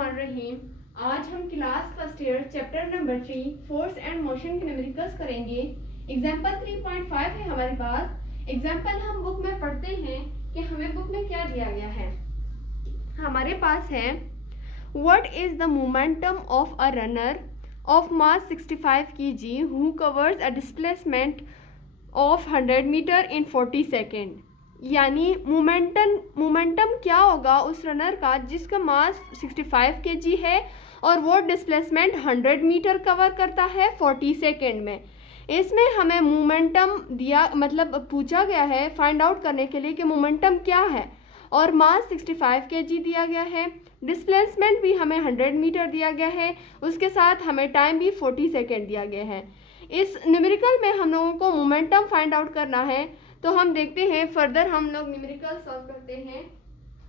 बिस्मिल्लाहिर्रहमानिर्रहीम। आज हम class first year chapter number 3 force and motion के न्यूमेरिकल्स करेंगे। एग्जाम्पल 3.5 है हमारे पास। एग्जाम्पल हम बुक में पढ़ते हैं कि हमें बुक में क्या दिया गया है। हमारे पास है what is the momentum of a runner of mass 65 kg who covers a displacement of 100 metre in 40 second. यानी मोमेंटम क्या होगा उस रनर का जिसका मास 65 kg है और वो डिस्प्लेसमेंट 100 मीटर कवर करता है 40 सेकेंड में। इसमें हमें मोमेंटम दिया मतलब पूछा गया है फाइंड आउट करने के लिए कि मोमेंटम क्या है, और मास 65 kg दिया गया है, डिस्प्लेसमेंट भी हमें 100 मीटर दिया गया है, उसके साथ हमें टाइम भी 40 सेकेंड दिया गया है। इस न्यूमेरिकल में हम लोगों को मोमेंटम फाइंड आउट करना है, तो हम देखते हैं फर्दर हम लोग न्यूमेरिकल सॉल्व करते हैं।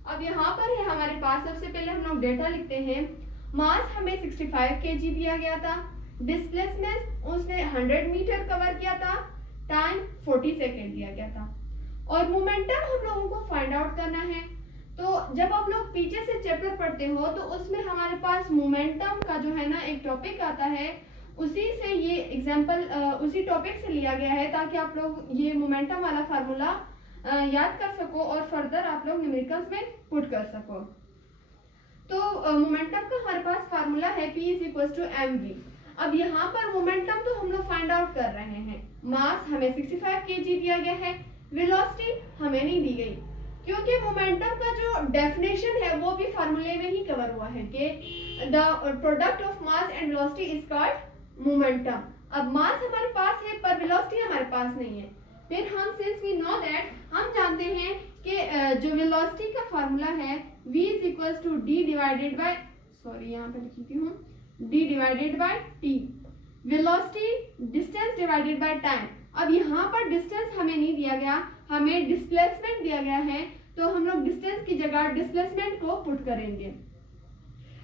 अब यहाँ पर है हमारे पास, सबसे पहले हम लोग डेटा लिखते हैं। मास हमें 65 kg दिया गया था, डिस्प्लेसमेंट उसने 100 मीटर कवर किया था, टाइम 40 सेकेंड दिया गया था, और मोमेंटम हम लोगों को फाइंड आउट करना है। तो जब आप लोग पीछे से चैप्टर पढ़ते हो तो उसमें हमारे पास मोमेंटम का जो है ना एक टॉपिक आता है, उसी से ये एग्जाम्पल उसी टॉपिक से लिया गया है ताकि आप लोग ये मोमेंटम वाला फार्मूला याद कर सको और फर्दर आप लोग न्यूमेरिकल्स में पुट कर सको। तो मोमेंटम का हमारे पास फार्मूला है P = mv। अब यहाँ पर मोमेंटम तो हम लोग फाइंड आउट कर रहे हैं। मास हमें 65 kg दिया गया है, वेलोसिटी हमें नहीं दी गई क्योंकि मोमेंटम का जो डेफिनेशन है वो भी फार्मूले में ही कवर हुआ है कि the product of mass and velocity is called momentum. अब मास हमारे पास है पर वेलोसिटी हमारे पास नहीं है। फिर हम सिंस वी नो दैट हम जानते हैं कि जो वेलोसिटी का फार्मूला है v = d डिवाइडेड बाय यहाँ पे लिखी हूँ d divided by t। Velocity distance divided by time. अब यहाँ पर डिस्टेंस हमें नहीं दिया गया, हमें डिस्प्लेसमेंट दिया गया है, तो हम लोग डिस्टेंस की जगह डिस्प्लेसमेंट को पुट करेंगे।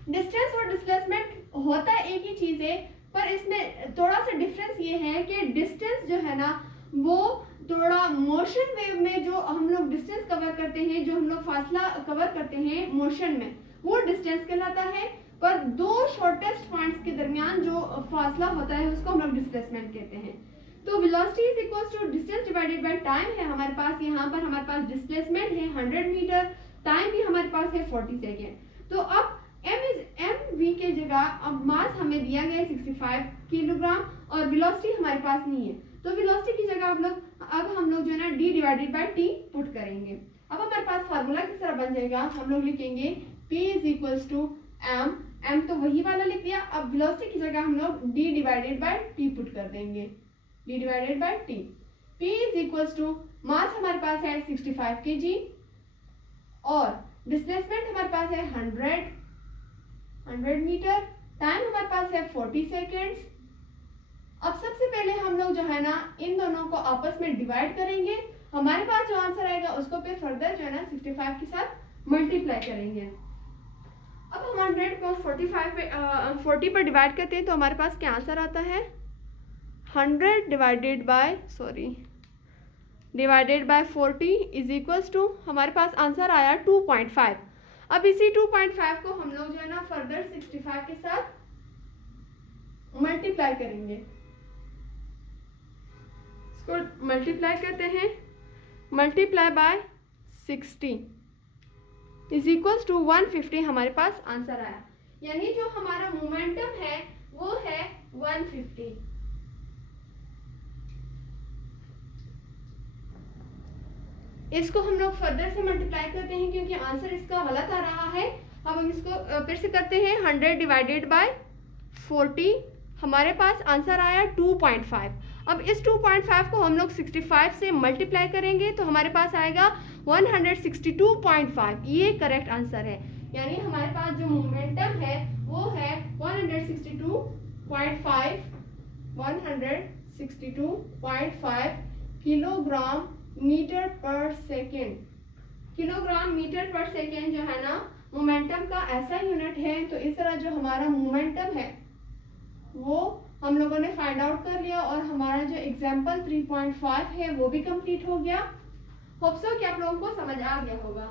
डिस्टेंस और डिस्प्लेसमेंट होता एक ही चीज है, पर इसमें थोड़ा सा डिफरेंस ये है कि डिस्टेंस जो है ना वो थोड़ा मोशन वेव में जो हम लोग डिस्टेंस कवर करते हैं, जो हम लोग फासला कवर करते हैं मोशन में, वो डिस्टेंस कहलाता है। पर दो शॉर्टेस्ट पॉइंट्स के दरमियान जो फासला होता है उसको हम लोग डिस्प्लेसमेंट कहते हैं। तो velocity = distance divided by time है हमारे पास। यहाँ पर हमारे पास डिस्प्लेसमेंट है 100 मीटर, टाइम भी हमारे पास है 40 सेकेंड। तो अब mv के जगह अब मास हमें दिया गया है 65 किलोग्राम और वेलोसिटी हमारे पास नहीं है, तो वेलोसिटी की जगह अब हम लोग जो है ना d divided by t put करेंगे। अब हमारे पास फार्मूला किस तरह बन जाएगा, हम लोग लिखेंगे P = m तो वही वाला लिख दिया। अब वेलोसिटी की जगह हम लोग d divided by t put कर देंगे, d divided by t। P मास हमारे पास है 65 kg और डिस्प्लेसमेंट हमारे पास है 100 मीटर, टाइम हमारे पास है 40 सेकेंड्स। अब सबसे पहले हम लोग जो है ना इन दोनों को आपस में डिवाइड करेंगे। हमारे पास जो आंसर आएगा उसको फिर फर्दर जो है ना 65 के साथ मल्टीप्लाई करेंगे। अब हम 100 को 40 पर डिवाइड करते हैं तो हमारे पास क्या आंसर आता है, 100 डिवाइडेड बाय 40 = हमारे पास आंसर आया 2.5। अब इसी 2.5 को हम लोग जो है ना फर्दर 65 के साथ मल्टीप्लाई करेंगे। इसको मल्टीप्लाई करते हैं, मल्टीप्लाई बाय 60 = 150 हमारे पास आंसर आया। यानी जो हमारा मोमेंटम है वो है 150। इसको हम लोग फर्दर से मल्टीप्लाई करते हैं क्योंकि आंसर इसका गलत आ रहा है। अब हम इसको फिर से करते हैं, 100 डिवाइडेड बाय 40 हमारे पास आंसर आया 2.5। अब इस 2.5 को हम लोग 65 से मल्टीप्लाई करेंगे तो हमारे पास आएगा 162.5। ये करेक्ट आंसर है। यानी हमारे पास जो मोमेंटम है वो है 162.5 किलोग्राम मीटर पर सेकेंड। किलोग्राम मीटर पर सेकेंड जो है ना मोमेंटम का ऐसा यूनिट है। तो इस तरह जो हमारा मोमेंटम है वो हम लोगों ने फाइंड आउट कर लिया और हमारा जो एग्जाम्पल 3.5 है वो भी कंप्लीट हो गया। होप सो कि आप लोगों को समझ आ गया होगा।